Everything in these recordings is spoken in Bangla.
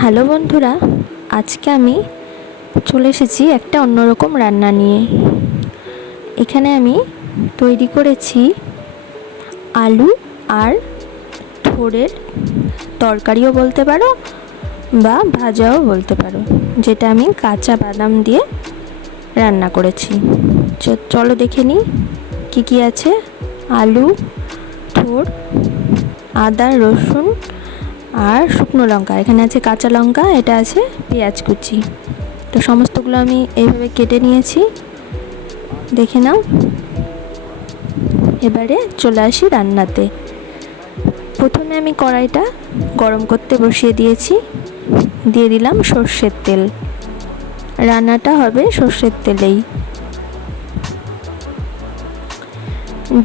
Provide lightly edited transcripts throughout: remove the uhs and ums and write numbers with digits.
হ্যালো বন্ধুরা, আজকে আমি চলে এসেছি একটা অন্যরকম রান্না নিয়ে। এখানে আমি তৈরি করেছি আলু আর থোড়ের তরকারিও বলতে পারো বা ভাজাও বলতে পারো, যেটা আমি কাঁচা বাদাম দিয়ে রান্না করেছি। চলো দেখে নিই কী কী আছে। আলু, থোড়, আদা, রসুন আর শুকনো লঙ্কা, এখানে আছে কাঁচা লঙ্কা, এটা আছে পেঁয়াজ কুচি। তো সমস্তগুলো আমি এইভাবে কেটে নিয়েছি, দেখে নাও। এবারে চলে আসি রান্নাতে। প্রথমে আমি কড়াইটা গরম করতে বসিয়ে দিয়েছি, দিয়ে দিলাম সর্ষের তেল। রান্নাটা হবে সর্ষের তেলেই।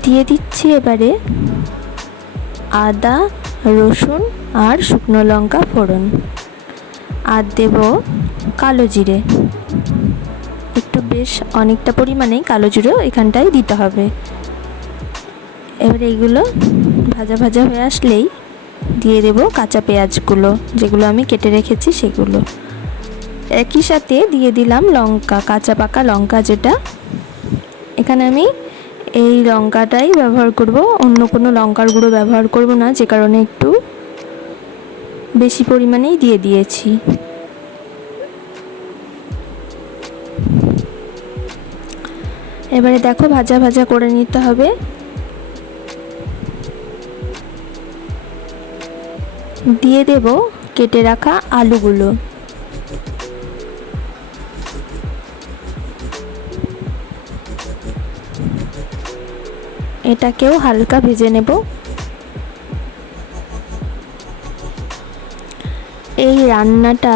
দিয়ে দিচ্ছি এবারে আদা, রসুন আর শুকনো লঙ্কা ফোড়ন, আর দেব কালো জিরে, একটু বেশ অনেকটা পরিমাণেই কালো জিরেও এখানটায় দিতে হবে। এবারে এইগুলো ভাজা ভাজা হয়ে আসলেই দিয়ে দেব কাঁচা পেঁয়াজগুলো, যেগুলো আমি কেটে রেখেছি সেগুলো। একই সাথে দিয়ে দিলাম লঙ্কা, কাঁচা পাকা লঙ্কা, যেটা এখানে আমি এই লঙ্কাটাই ব্যবহার করব, অন্য কোনো লঙ্কার গুঁড়ো ব্যবহার করব না, যে কারণে একটু বেশি পরিমাণেই দিয়ে দিয়েছি। এবারে দেখো ভাজা ভাজা করে নিতে হবে। দিয়ে দেব কেটে রাখা আলুগুলো। এটাকেও হালকা ভেজে নেব। এই রান্নাটা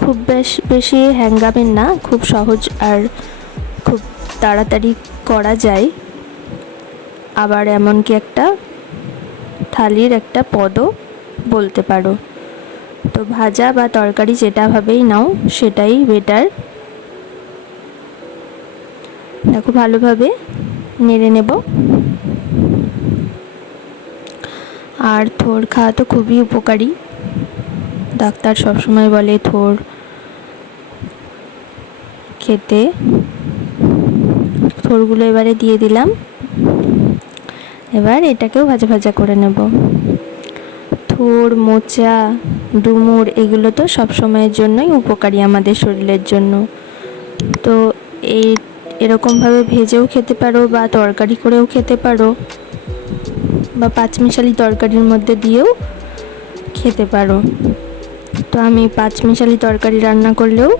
খুব বেশি হ্যাঙ্গামের না, খুব সহজ আর খুব তাড়াতাড়ি করা যায়। আবার এমনকি একটা থালির একটা পদও বলতে পারো। তো ভাজা বা তরকারি যেটাভাবেই নাও সেটাই বেটার। দেখো ভালোভাবে নেড়ে নেব। আর থোড় খাওয়া তো খুবই উপকারী, ডাক্তার সবসময় বলে থোড় খেতে। থোড়গুলো এবারে দিয়ে দিলাম। এবার এটাকেও ভাজা ভাজা করে নেব। থোড়, মোচা, ডুমুর এগুলো তো সব সময়ের জন্যই উপকারী আমাদের শরীরের জন্য। তো এরকমভাবে ভেজেও খেতে পারো বা তরকারি করেও খেতে পারো, বা পাঁচমিশালি তরকারির মধ্যে দিয়েও খেতে পারো। তো আমি পাঁচমিশালি তরকারি রান্না করলেও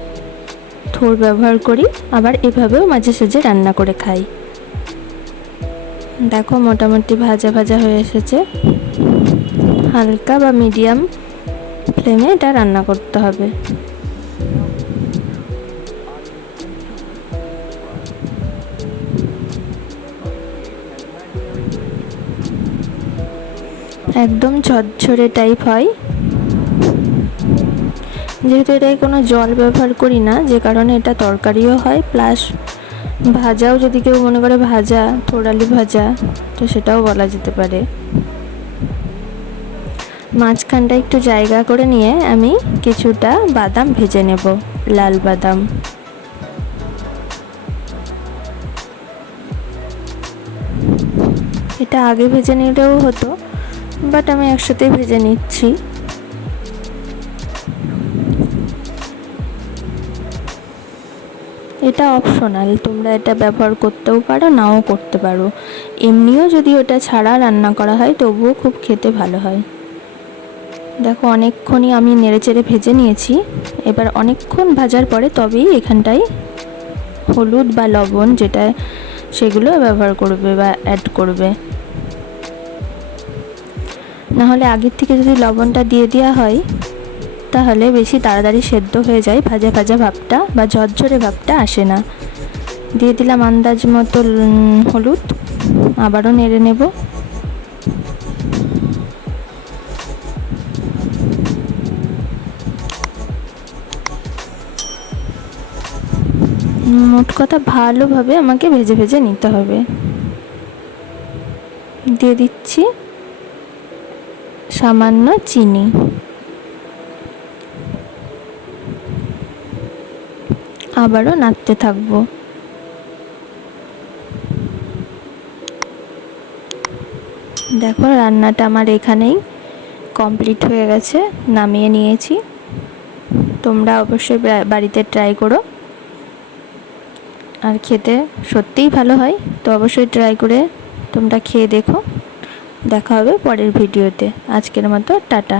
থোড় ব্যবহার করি, আবার এভাবেও মাঝে সাঝে রান্না করে খাই। দেখো মোটামুটি ভাজা ভাজা হয়ে এসেছে। হালকা বা মিডিয়াম ফ্লেমে এটা রান্না করতে হবে। একদম ঝরঝরে টাইপ হয়, যেহেতু এটায় কোনো জল ব্যবহার করি না, যে কারণে এটা তরকারিও হয়, প্লাস ভাজাও, যদি কেউ মনে করে ভাজা, থোড় আলু ভাজা, তো সেটাও বলা যেতে পারে। মাঝখানটা একটু জায়গা করে নিয়ে আমি কিছুটা বাদাম ভেজে নেব, লাল বাদাম। এটা আগে ভেজে নিলেও হতো, বাট আমি একসাথে ভেজে নিচ্ছি। এটা অপশনাল, তোমরা এটা ব্যবহার করতেও পারো, নাও করতে পারো। এমনিও যদি ওটা ছাড়া রান্না করা হয় তবুও খুব খেতে ভালো হয়। দেখো অনেকক্ষণই আমি নেড়েচেড়ে ভেজে নিয়েছি। এবার অনেকক্ষণ ভাজার পরে তবেই এখানটায় হলুদ বা লবণ, যেটা সেগুলো ব্যবহার করবে বা অ্যাড করবে। নাহলে আগের থেকে যদি লবণটা দিয়ে দেওয়া হয় তাহলে বেশি তাড়াতাড়ি সেদ্ধ হয়ে যায়, ভাজা ভাজা ভাবটা বা ঝরঝরে ভাবটা আসে না। দিয়ে দিলাম আন্দাজ মতো হলুদ, আবারও নেড়ে নেব। মোট কথা ভালোভাবে আমাকে ভেজে ভেজে নিতে হবে। দিয়ে দিচ্ছি সামান্য চিনি। আবারও নাড়তে থাকবো। দেখো রান্নাটা আমার এখানেই কমপ্লিট হয়ে গেছে, নামিয়ে নিয়েছি। তোমরা অবশ্যই বাড়িতে ট্রাই করো, আর খেতে সত্যিই ভালো হয়। তো অবশ্যই ট্রাই করে তোমরা খেয়ে দেখো। দেখা হবে পরের ভিডিওতে। আজকের মতো টাটা।